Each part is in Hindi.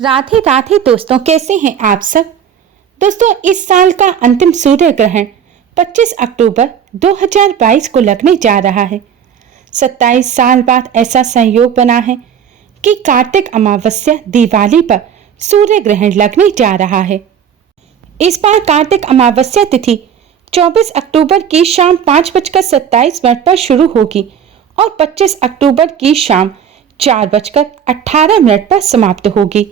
राधे राधे दोस्तों, कैसे हैं आप सब। दोस्तों, इस साल का अंतिम सूर्य ग्रहण 25 अक्टूबर 2022 को लगने जा रहा है। 27 साल बाद ऐसा संयोग बना है कि कार्तिक अमावस्या दिवाली पर सूर्य ग्रहण लगने जा रहा है। इस बार कार्तिक अमावस्या तिथि 24 अक्टूबर की शाम 5:27 पर शुरू होगी और 25 अक्टूबर की शाम 4:18 पर समाप्त होगी।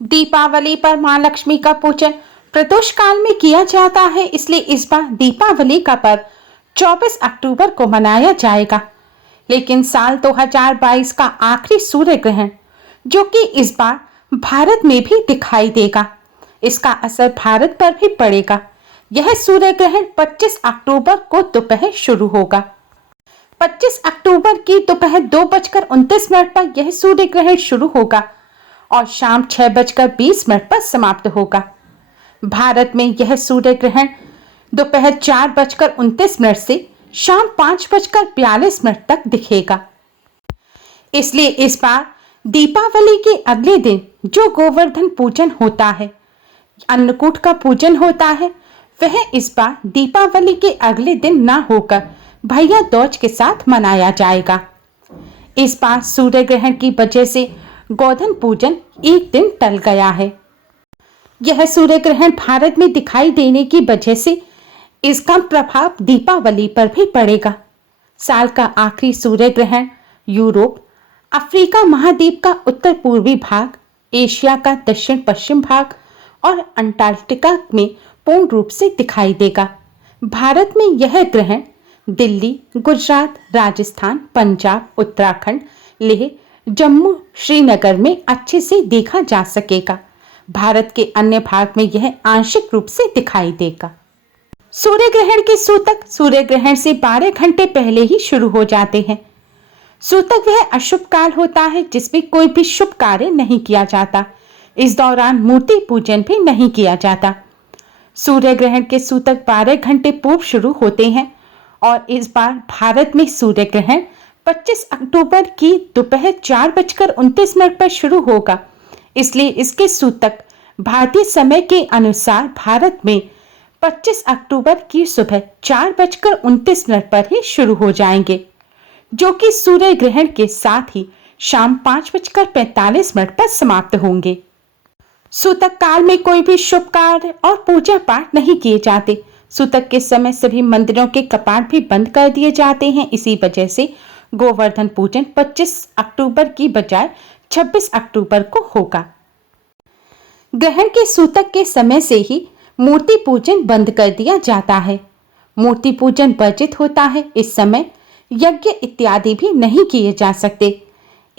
दीपावली पर मां लक्ष्मी का पूजन प्रदोष काल में किया जाता है, इसलिए इस बार दीपावली का पर्व 24 अक्टूबर को मनाया जाएगा। लेकिन साल 2022 का आखिरी सूर्य ग्रहण, जो कि इस बार भारत में भी दिखाई देगा, इसका असर भारत पर भी पड़ेगा। यह सूर्य ग्रहण 25 अक्टूबर को दोपहर शुरू होगा। 25 अक्टूबर की दोपहर 2:29 पर यह सूर्य ग्रहण शुरू होगा और शाम 6:20 पर समाप्त होगा। भारत में यह सूर्य ग्रहण दोपहर 4:29 से शाम 5:42 तक दिखेगा। इसलिए इस बार दीपावली के अगले दिन जो गोवर्धन पूजन होता है, अन्नकूट का पूजन होता है, वह इस बार दीपावली के अगले दिन ना होकर भैया दूज के साथ मनाया जाएगा। इस बार सूर्य ग्रहण की वजह से गोवर्धन पूजन एक दिन टल गया है। यह सूर्य ग्रहण भारत में दिखाई देने की वजह से इसका प्रभाव दीपावली पर भी पड़ेगा। साल का आखिरी सूर्य ग्रहण यूरोप, अफ्रीका महाद्वीप का उत्तर पूर्वी भाग, एशिया का दक्षिण पश्चिम भाग और अंटार्कटिका में पूर्ण रूप से दिखाई देगा। भारत में यह ग्रहण दिल्ली, गुजरात, राजस्थान, पंजाब, उत्तराखंड, लेह, जम्मू, श्रीनगर में अच्छे से देखा जा सकेगा। भारत के अन्य भाग में यह आंशिक रूप से दिखाई देगा। सूर्य ग्रहण के सूतक सूर्य ग्रहण से 12 घंटे पहले ही शुरू हो जाते हैं। सूतक वह अशुभ काल होता है जिसमें कोई भी शुभ कार्य नहीं किया जाता। इस दौरान मूर्ति पूजन भी नहीं किया जाता। सूर्य ग्रहण के सूतक 12 घंटे पूर्व शुरू होते हैं और इस बार भारत में सूर्य ग्रहण 25 अक्टूबर की दोपहर 4:29 पर शुरू होगा। इसलिए इसके सूतक भारतीय समय के अनुसार भारत में 25 अक्टूबर की सुबह 4:29 पर ही शुरू हो जाएंगे, जो कि सूर्य ग्रहण के साथ ही शाम 5:45 पर समाप्त होंगे। सूतक काल में कोई भी शुभ कार्य और पूजा पाठ नहीं किए जाते। सूतक के समय सभी मंदिरों के कपाट भी बंद कर दिए जाते हैं। इसी वजह से गोवर्धन पूजन 25 अक्टूबर की बजाय 26 अक्टूबर को होगा। ग्रहण के सूतक के समय से ही मूर्ति पूजन बंद कर दिया जाता है। मूर्ति पूजन वर्जित होता है। इस समय यज्ञ इत्यादि भी नहीं किए जा सकते।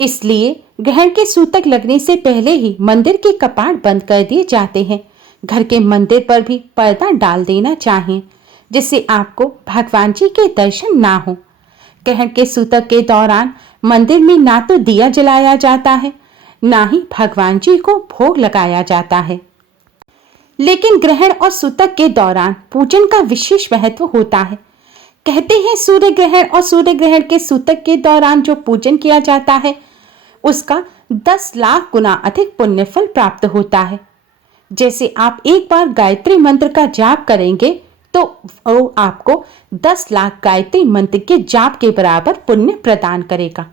इसलिए ग्रहण के सूतक लगने से पहले ही मंदिर के कपाट बंद कर दिए जाते हैं। घर के मंदिर पर भी पर्दा डाल देना चाहिए, जिससे आपको भगवान जी के दर्शन ना हो। ग्रहण के सूतक के दौरान मंदिर में ना तो दिया जलाया जाता है, ना ही भगवान जी को भोग लगाया जाता है। लेकिन ग्रहण और सूतक के दौरान पूजन का विशेष महत्व होता है। कहते हैं सूर्य ग्रहण और सूर्य ग्रहण के सूतक के दौरान जो पूजन किया जाता है, उसका 10 लाख गुना अधिक पुण्य फल प्राप्त होता है। जैसे आप एक बार गायत्री मंत्र का जाप करेंगे तो वो आपको 10 लाख गायत्री मंत्र के जाप के बराबर पुण्य प्रदान करेगा।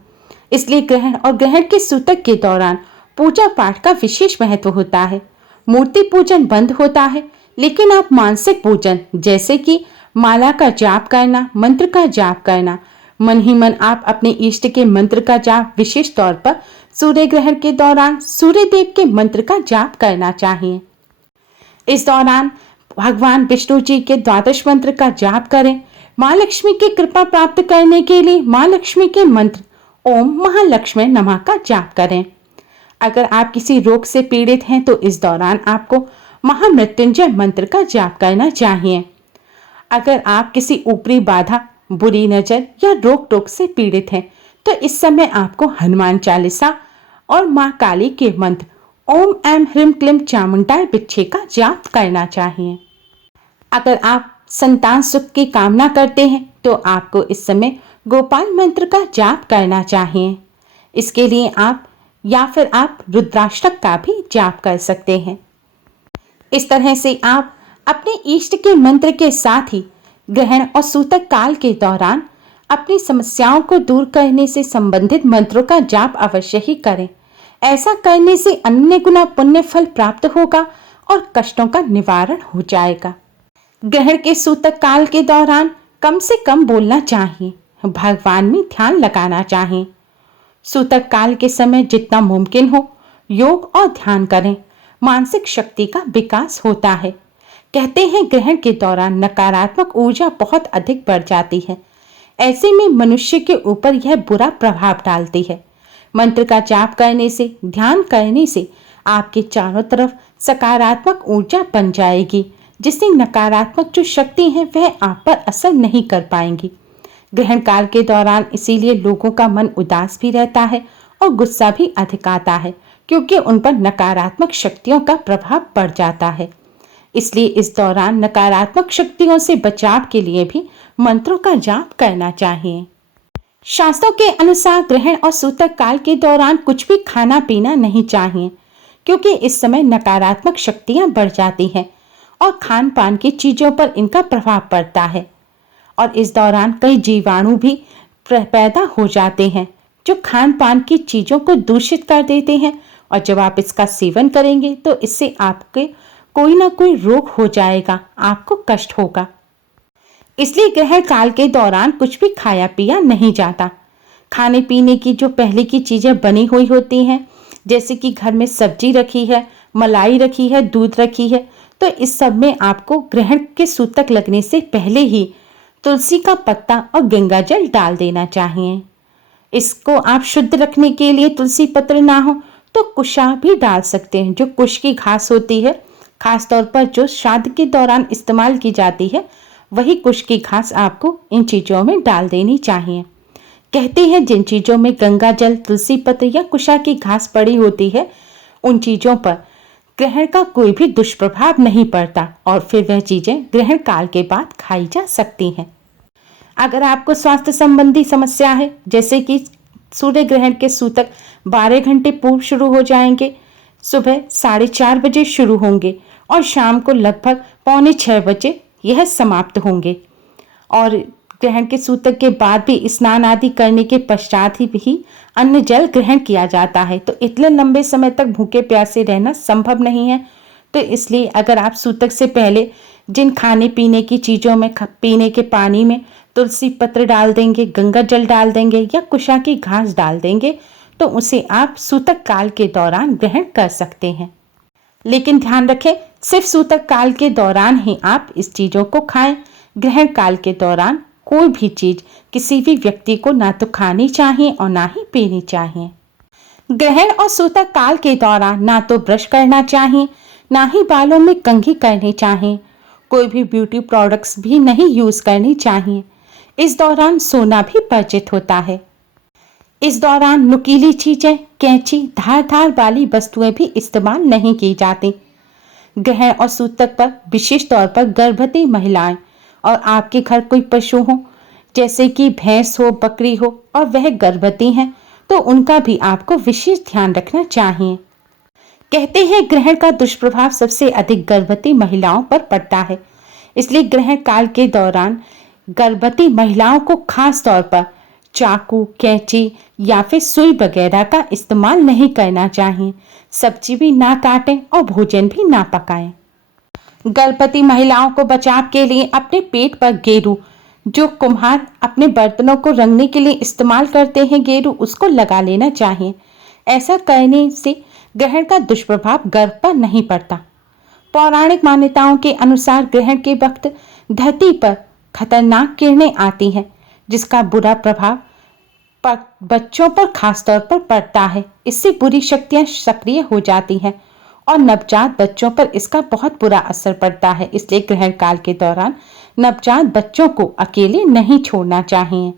इसलिए ग्रहण और ग्रहण के सूतक के दौरान पूजा पाठ का विशेष महत्व होता है। मूर्ति पूजन बंद होता है, लेकिन आप मानसिक पूजन जैसे कि माला का जाप करना, मंत्र का जाप करना, मन ही मन आप अपने इष्ट के मंत्र का जाप विशेष तौर पर सूर्य ग्रहण के दौरान सूर्य देव के मंत्र का जाप करना चाहिए। इस दौरान भगवान विष्णु जी के 12 मंत्र का जाप करें। मां लक्ष्मी की कृपा प्राप्त करने के लिए मां लक्ष्मी के मंत्र ओम महालक्ष्मी नमः का जाप करें। अगर आप किसी रोग से पीड़ित हैं तो इस दौरान आपको महामृत्युंजय मंत्र का जाप करना चाहिए। अगर आप किसी ऊपरी बाधा, बुरी नजर या रोक टोक से पीड़ित हैं तो इस समय आपको हनुमान चालीसा और मां काली के मंत्र ओम ऐं ह्रीं क्लीं चामुंडाय बिच्छे का जाप करना चाहिए। अगर आप संतान सुख की कामना करते हैं तो आपको इस समय गोपाल मंत्र का जाप करना चाहिए। इसके लिए आप या फिर आप रुद्राष्टक का भी जाप कर सकते हैं। इस तरह से आप अपने इष्ट के मंत्र के साथ ही ग्रहण और सूतक काल के दौरान अपनी समस्याओं को दूर करने से संबंधित मंत्रों का जाप अवश्य ही करें। ऐसा करने से अन्य गुना पुण्य फल प्राप्त होगा और कष्टों का निवारण हो जाएगा। ग्रहण के सूतक काल के दौरान कम से कम बोलना चाहिए, भगवान में ध्यान लगाना चाहिए। सूतक काल के समय जितना मुमकिन हो योग और ध्यान करें, मानसिक शक्ति का विकास होता है। कहते हैं ग्रहण के दौरान नकारात्मक ऊर्जा बहुत अधिक बढ़ जाती है। ऐसे में मनुष्य के ऊपर यह बुरा प्रभाव डालती है। मंत्र का जाप करने से, ध्यान करने से आपके चारों तरफ सकारात्मक ऊर्जा बन जाएगी, जिससे नकारात्मक जो शक्ति है वह आप पर असर नहीं कर पाएंगी। ग्रहण काल के दौरान इसीलिए लोगों का मन उदास भी रहता है और गुस्सा भी अधिक आता है, क्योंकि उन पर नकारात्मक शक्तियों का प्रभाव बढ़ जाता है। इसलिए इस दौरान नकारात्मक शक्तियों से बचाव के लिए भी मंत्रों का जाप करना चाहिए। शास्त्रों के अनुसार ग्रहण और सूतक काल के दौरान कुछ भी खाना पीना नहीं चाहिए, क्योंकि इस समय नकारात्मक शक्तियां बढ़ जाती हैं और खान पान की चीजों पर इनका प्रभाव पड़ता है। और इस दौरान कई जीवाणु भी पैदा हो जाते हैं जो खान पान की चीजों को दूषित कर देते हैं, और जब आप इसका सेवन करेंगे तो इससे आपके कोई ना कोई रोग हो जाएगा, आपको कष्ट होगा। इसलिए ग्रहण काल के दौरान कुछ भी खाया पिया नहीं जाता। खाने पीने की जो पहले की चीजें बनी हुई होती हैं, जैसे कि घर में सब्जी रखी है, मलाई रखी है, दूध रखी है, तो इस सब में आपको ग्रहण के सूतक लगने से पहले ही तुलसी का पत्ता और गंगा जल डाल देना चाहिए। इसको आप शुद्ध रखने के लिए तुलसी पत्र ना हो तो कुशा भी डाल सकते हैं। जो कुश की घास होती है, खास तौर पर जो श्राद्ध के दौरान इस्तेमाल की जाती है, वही कुश की घास आपको इन चीजों में डाल देनी चाहिए। कहते हैं जिन चीजों में गंगा जल, तुलसी पत्र या कुशा की घास पड़ी होती है, उन चीजों पर ग्रहण का कोई भी दुष्प्रभाव नहीं पड़ता और फिर वह चीजें ग्रहण काल के बाद खाई जा सकती हैं। अगर आपको स्वास्थ्य संबंधी समस्या है, जैसे कि सूर्य ग्रहण के सूतक 12 घंटे पूर्व शुरू हो जाएंगे, सुबह 4:30 बजे शुरू होंगे और शाम को लगभग 5:45 बजे यह समाप्त होंगे, और ग्रहण के सूतक के बाद भी स्नान आदि करने के पश्चात ही अन्न जल ग्रहण किया जाता है। तो इतने लंबे समय तक भूखे प्यासे रहना संभव नहीं है। तो इसलिए अगर आप सूतक से पहले जिन खाने पीने की चीज़ों में, पीने के पानी में तुलसी पत्र डाल देंगे, गंगा जल डाल देंगे या कुशा की घास डाल देंगे, तो उसे आप सूतक काल के दौरान ग्रहण कर सकते हैं। लेकिन ध्यान रखें, सिर्फ सूतक काल के दौरान ही आप इस चीज़ों को खाएं। ग्रहण काल के दौरान कोई भी चीज किसी भी व्यक्ति को ना तो खानी चाहिए और ना ही पीनी चाहिए। ग्रहण और सूतक काल के दौरान ना तो ब्रश करना चाहिए, ना ही बालों में कंघी करनी चाहिए। कोई भी ब्यूटी प्रोडक्ट्स भी नहीं यूज करनी चाहिए। इस दौरान सोना भी वर्जित होता है। इस दौरान नुकीली चीजें, कैंची, धार वाली वस्तुएं भी इस्तेमाल नहीं की जाती। ग्रहण और सूतक पर विशेष तौर पर गर्भवती महिलाएं और आपके घर कोई पशु हो, जैसे कि भैंस हो, बकरी हो, और वह गर्भवती हैं, तो उनका भी आपको विशेष ध्यान रखना चाहिए। कहते हैं ग्रहण का दुष्प्रभाव सबसे अधिक गर्भवती महिलाओं पर पड़ता है। इसलिए ग्रहण काल के दौरान गर्भवती महिलाओं को खास तौर पर चाकू, कैंची या फिर सुई वगैरह का इस्तेमाल नहीं करना चाहिए। सब्जी भी ना काटें और भोजन भी ना पकाएं। गर्भवती महिलाओं को बचाव के लिए अपने पेट पर गेरू, जो कुम्हार अपने बर्तनों को रंगने के लिए इस्तेमाल करते हैं, गेरू, उसको लगा लेना चाहिए। ऐसा करने से ग्रहण का दुष्प्रभाव गर्भ पर नहीं पड़ता। पौराणिक मान्यताओं के अनुसार ग्रहण के वक्त धरती पर खतरनाक किरणें आती हैं, जिसका बुरा प्रभाव बच्चों पर खास तौर पर पड़ता है। इससे बुरी शक्तियां सक्रिय हो जाती हैं और नवजात बच्चों पर इसका बहुत बुरा असर पड़ता है। इसलिए ग्रहण काल के दौरान नवजात बच्चों को अकेले नहीं छोड़ना चाहिए।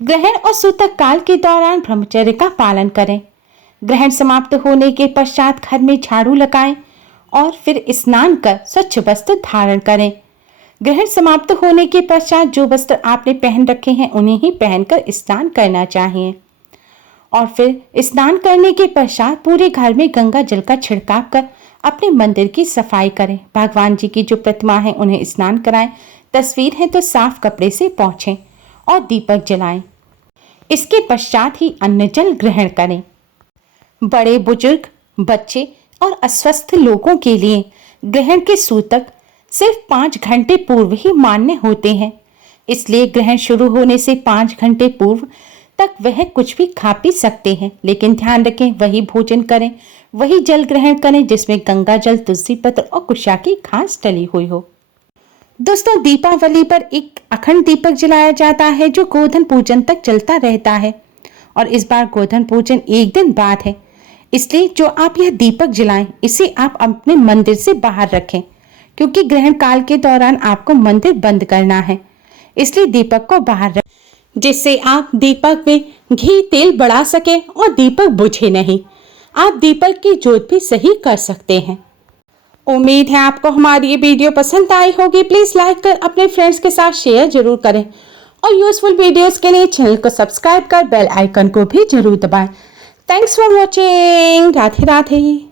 ग्रहण और सूतक काल के दौरान ब्रह्मचर्य का पालन करें। ग्रहण समाप्त होने के पश्चात घर में झाड़ू लगाएं और फिर स्नान कर स्वच्छ वस्त्र धारण करें। ग्रहण समाप्त होने के पश्चात जो वस्त्र आपने पहन रखे हैं उन्हें ही पहनकर स्नान करना चाहिए। और फिर स्नान करने के पश्चात पूरे घर में गंगा जल का छिड़काव कर अपने मंदिर की सफाई करें। भगवान जी की जो प्रतिमा है उन्हें स्नान कराएं, तस्वीर है तो साफ कपड़े से पोंछें और दीपक जलाएं। इसके पश्चात ही अन्न जल ग्रहण करें। बड़े बुजुर्ग, बच्चे और अस्वस्थ लोगों के लिए ग्रहण के सूतक सिर्फ 5 घंटे पूर्व ही मान्य होते हैं, इसलिए ग्रहण शुरू होने से 5 घंटे पूर्व तक वह कुछ भी खा पी सकते हैं, लेकिन ध्यान रखें वही भोजन करें, वही जल ग्रहण करें जिसमें गंगा जल, तुलसी पत्र और कुशा की घास डली हुई हो। दोस्तों, दीपावली पर एक अखंड दीपक जलाया जाता है जो गोधन पूजन तक चलता रहता है और इस बार गोधन पूजन एक दिन बाद है, इसलिए जो आप यह दीपक जलाएं इसे आप अपने मंदिर से बाहर रखें, क्योंकि ग्रहण काल के दौरान आपको मंदिर बंद करना है, इसलिए दीपक को बाहर रखें जिससे आप दीपक में घी तेल बढ़ा सकें और दीपक बुझे नहीं। आप दीपक की ज्योत भी सही कर सकते हैं। उम्मीद है आपको हमारी ये वीडियो पसंद आई होगी। प्लीज लाइक कर अपने फ्रेंड्स के साथ शेयर जरूर करें और यूजफुल वीडियोस के लिए चैनल को सब्सक्राइब कर बेल आइकन को भी जरूर दबाएं। Thanks for watching. Radhe Radhe.